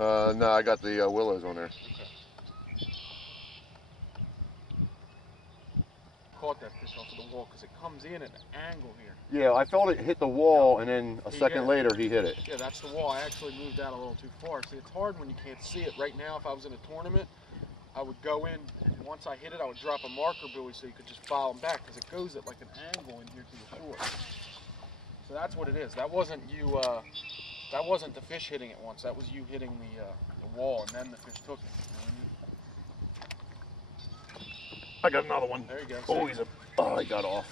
No, I got the willows on there. Okay. Caught that fish off of the wall because it comes in at an angle here. Yeah, I felt it hit the wall, and then a second later he hit it. Yeah, that's the wall. I actually moved out a little too far. See, it's hard when you can't see it. Right now, if I was in a tournament, I would go in, and once I hit it, I would drop a marker buoy so you could just follow them back because it goes at like an angle in here to the shore. So that's what it is. That wasn't you. That wasn't the fish hitting it once. That was you hitting the wall, and then the fish took it. You know what I mean? I got another one. There you go. Oh, he got off.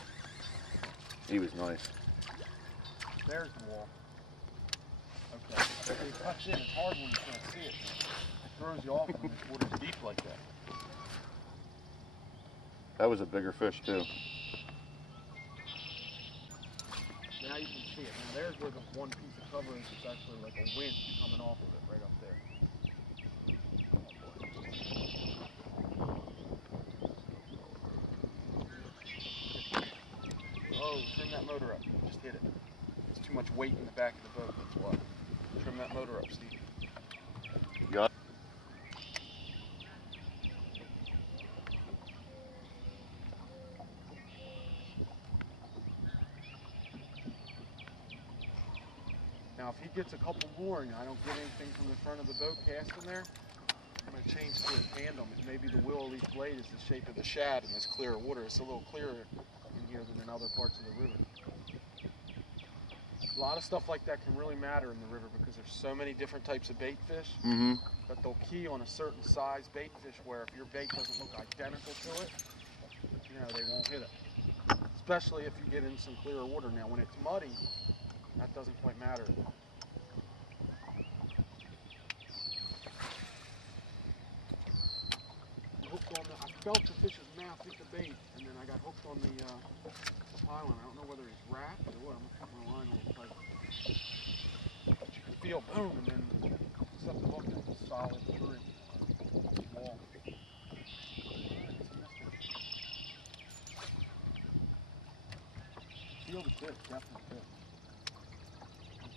He was nice. There's the wall. Okay. It cuts in. It's hard when you can't see it. It throws you off when the water's deep like that. That was a bigger fish too. Now you can see it. Now there's where the one piece of cover is. It's actually like a winch coming off of it right up there. Oh, trim that motor up. You just hit it. There's too much weight in the back of the boat. That's why. Trim that motor up, Steve. Got it. Now, if he gets a couple more and I don't get anything from the front of the boat cast in there, I'm going to change to a tandem. And maybe the willow leaf blade is the shape of the shad in this clearer water. It's a little clearer in here than in other parts of the river. A lot of stuff like that can really matter in the river because there's so many different types of bait fish. Mm-hmm. But they'll key on a certain size bait fish where if your bait doesn't look identical to it, you know, they won't hit it. Especially if you get in some clearer water. Now, when it's muddy, that doesn't quite matter. Hooked on I felt the fish's mouth hit the bait, and then I got hooked on the pylon. I don't know whether he's wrapped or what. I'm gonna cut my line a little tight. But you can feel boom, and then set the hook and it's solid through wall. Feel the fish, definitely fish.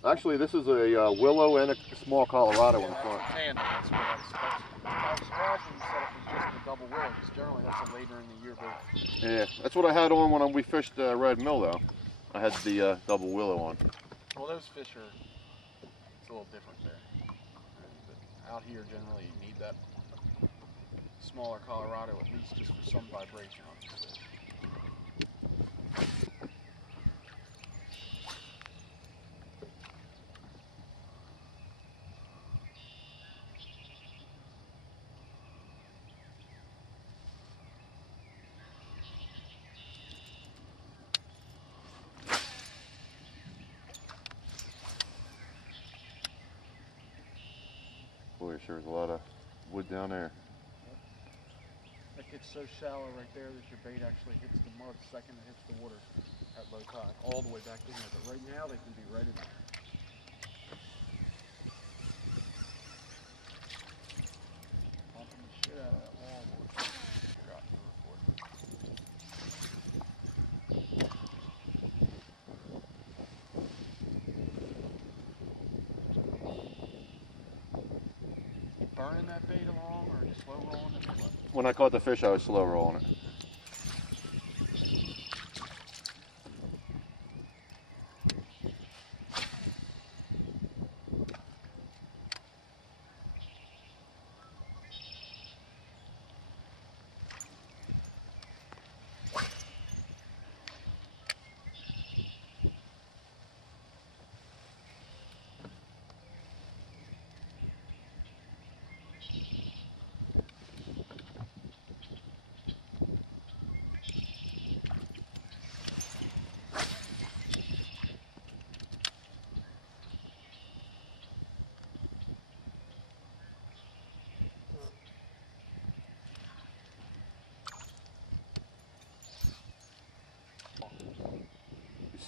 Actually, this is a willow and a small Colorado in front. That's what I was supposed to. I was surprised when you said it was just a double willow, because generally that's a later in the year boat. Yeah, that's what I had on when we fished Red Mill, though. I had the double willow on. Well, those fish are, it's a little different there. But out here, generally, you need that smaller Colorado, at least just for some vibration on these fish. Boy, sure is a lot of wood down there. It gets so shallow right there that your bait actually hits the mud the second it hits the water at low tide, all the way back in there. But right now, they can be right in there. Pumping the shit out of that wall, boy. Forgot to record. Burning that bait along or just slow rolling it? When I caught the fish, I was slow rolling it.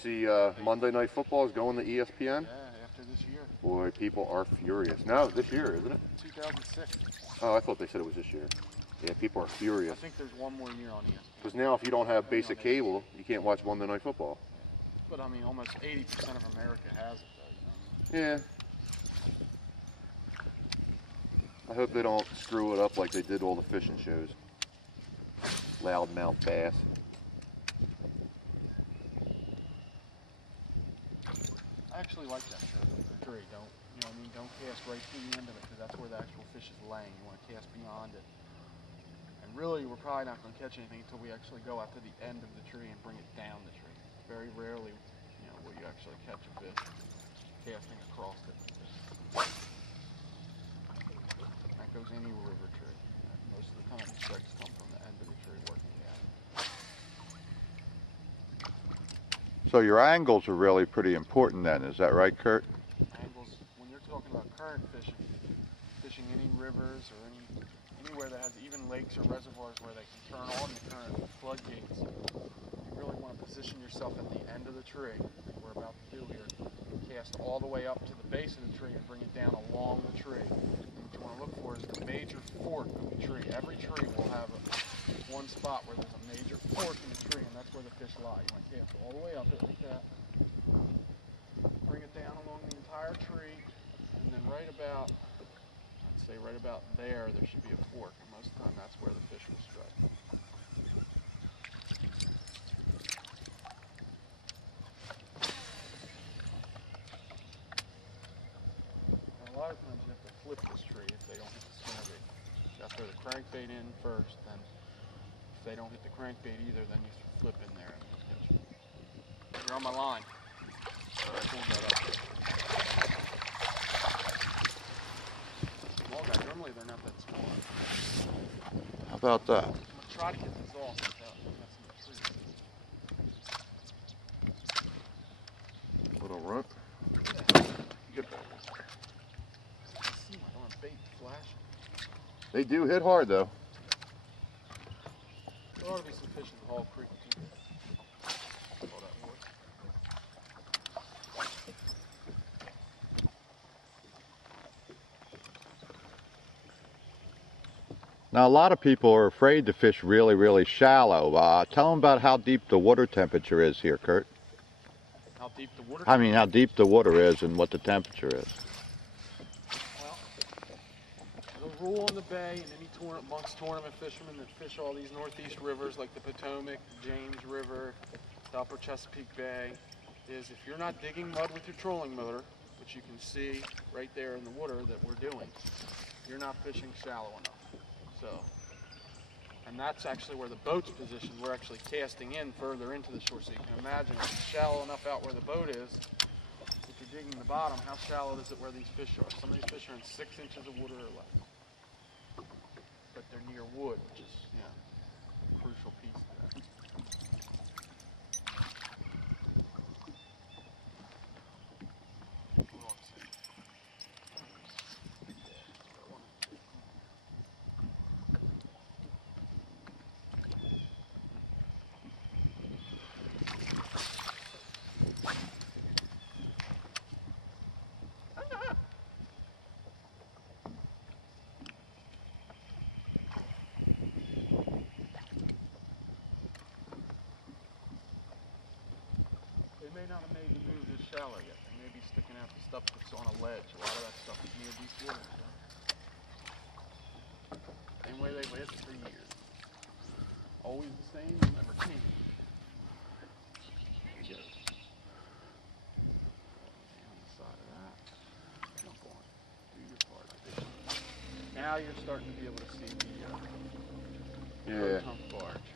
See, Monday Night Football is going to ESPN. Yeah, after this year. Boy, people are furious. No, this year, isn't it? 2006. Oh, I thought they said it was this year. Yeah, people are furious. I think there's one more year on ESPN. Because now if you don't have basic cable, you can't watch Monday Night Football. But I mean, almost 80% of America has it, though. You know? Yeah. I hope they don't screw it up like they did all the fishing shows. Loudmouth bass. I actually like that tree. Don't, you know what I mean? Don't cast right through the end of it because that's where the actual fish is laying. You want to cast beyond it. And really, we're probably not going to catch anything until we actually go out to the end of the tree and bring it down the tree. Very rarely, you know, will you actually catch a fish casting across it. That goes any river tree. Most of the time, the strikes come from the end of the tree working down. So your angles are really pretty important then, is that right, Kurt? Angles, when you're talking about current fishing, fishing any rivers or anywhere that has even lakes or reservoirs where they can turn on the current floodgates, you really want to position yourself at the end of the tree, like we're about to do here. Cast all the way up to the base of the tree and bring it down along the tree. And what you want to look for is the major fork of the tree. Every tree will have one spot where there's a major fork in the tree, and that's where the fish lie. You want to cast all the way up it like that. Bring it down along the entire tree, and then right about, I'd say right about there should be a fork, and most of the time that's where the fish will strike. And a lot of times you have to flip this tree if they don't hit the spinnerbait. You have to throw the crankbait in first, then if they don't hit the crankbait either, then you flip in there and catch it. You're on my line. I pulled that up. Small guy, normally they're not that small. How about that? I'm going to try to get this off without messing the tree. Little runt. Get that. I see my darn bait flashing. They do hit hard though. There ought to be some fish in the Hall Creek too. All that wood. Now a lot of people are afraid to fish really, really shallow. Tell them about how deep the water temperature is here, Kurt. How deep the water? I mean how deep the water is and what the temperature is. Well, the rule in the bay and any amongst tournament fishermen that fish all these northeast rivers like the Potomac, the James River, the Upper Chesapeake Bay, is if you're not digging mud with your trolling motor, which you can see right there in the water that we're doing, you're not fishing shallow enough. So, and that's actually where the boat's positioned. We're actually casting in further into the shore, so you can imagine if it's shallow enough out where the boat is. If you're digging the bottom, how shallow is it where these fish are? Some of these fish are in 6 inches of water or less. But they're near wood, which is, yeah, a crucial piece to that. They may not have made the move this shallow yet. They may be sticking out the stuff that's on a ledge. A lot of that stuff is near deep water. So. Same way they've lived for years. Always the same, they'll never change. There we go. On the side of that. Jump on it. Do your part. Now you're starting to be able to see the pump barge.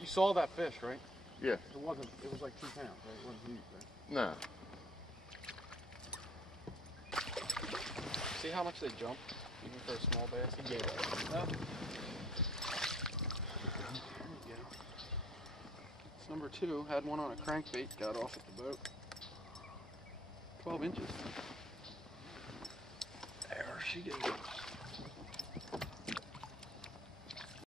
You saw that fish, right? Yeah. It was like 2 pounds, right? It wasn't huge, right? No. See how much they jump, even for a small bass? He gave up. Yeah. It's number 2. Had one on a crankbait, got off at the boat. 12 inches. There she goes.